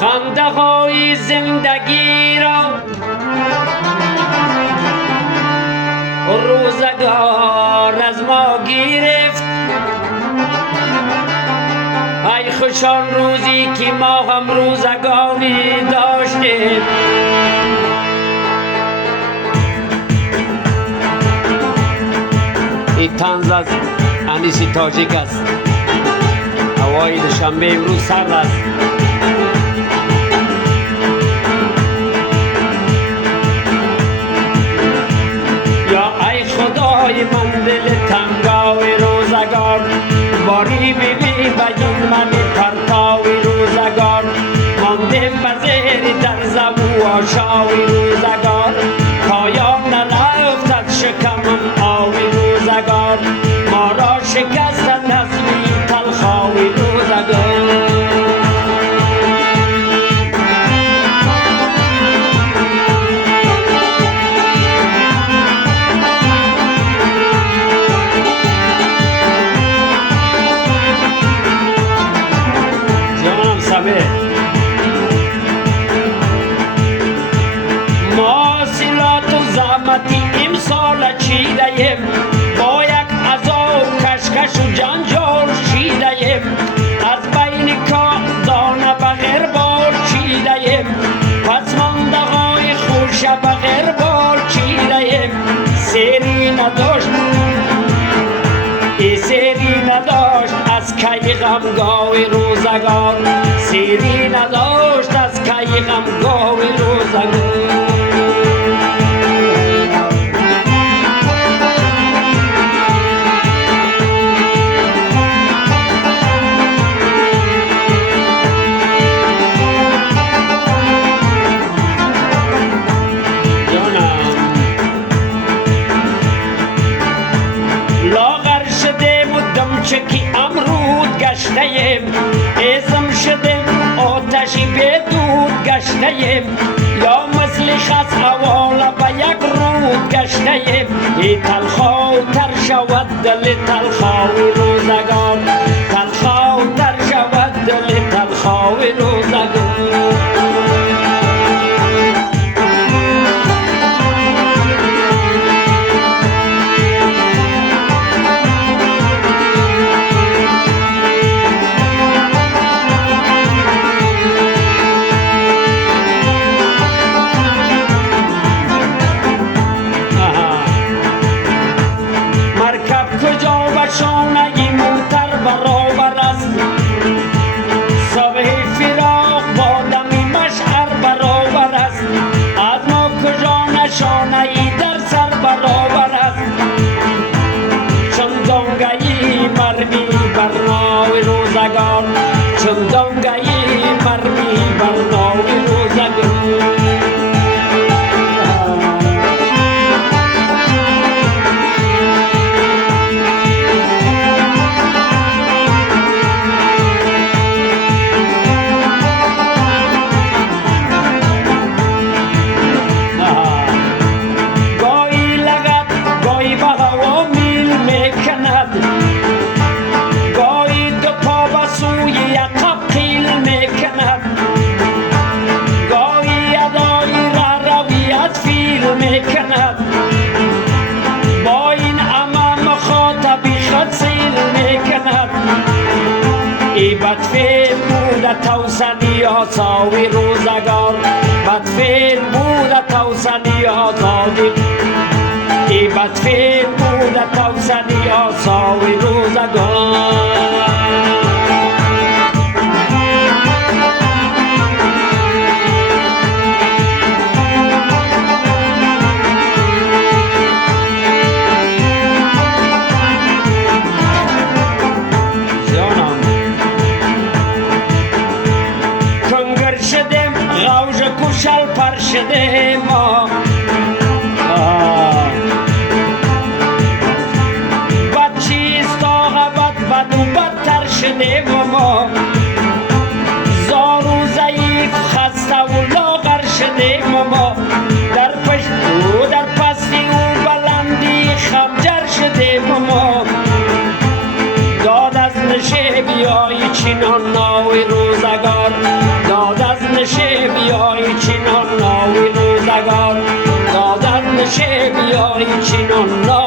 خنده های زندگی را روزگار از ما گرفت. ای خوشان روزی که ما هم روزگاری داشتیم. این طنز از انیس تاجیک است. هوای دوشنبه امروز سرد است. یا ای خدای من دل تنگاوی روزگار، باری ببین بگین من پرتاوی روزگار، ماندیم بزیر در زبو آشاوی روزگار، پایان نرفتد شکمم آوی روزگار، ما را شکست نظمی تلخاوی روزگار. ما سیلات و زحمتی امسال چیدهیم، با یک عذاب کشکش و جنجال چیدهیم، از بین دانه بغیر بال چیدهیم، پس مانده های خوش بغیر بال چیدهیم. سری نداشت سری نداشت از کی غمگاوی روزگار، سری نداشت از کی غمگاوی روزگار. چکی امرود گشتیم، ازم شدیم آتشی بدود گشتیم، یا مثل خس حواله به یک رود گشتیم. ای تلخا تر شود دل تلخاوی روزگار، تلخا تر شود دل تلخاوی روزگار. شانه موتر برابر است، صبح فراق با دمی مشعر برابر است، از ما کجا نشانه ای در سر برابر است، چون دانگهی مرمی برناوی روزگار، چون دانگهی مرمی برناوی روزگار. با این امام مخاطبی خود سیل میکند، ای بدفعل بوده توسنی آساوی روزگار، بدفعل بوده توسنی آزادی، ای بدفعل بوده توسنی آساوی روزگار. کشل پر شده ما، بد چیست آقابت بد و بدتر شده ما، زار و ضعیف خسته و لاغر شده ما، در پشت و در پستی و بلندی خمجر شده ما، داد از نشه بیای چنان ناوی روزگار، داد از باشه بیای چنان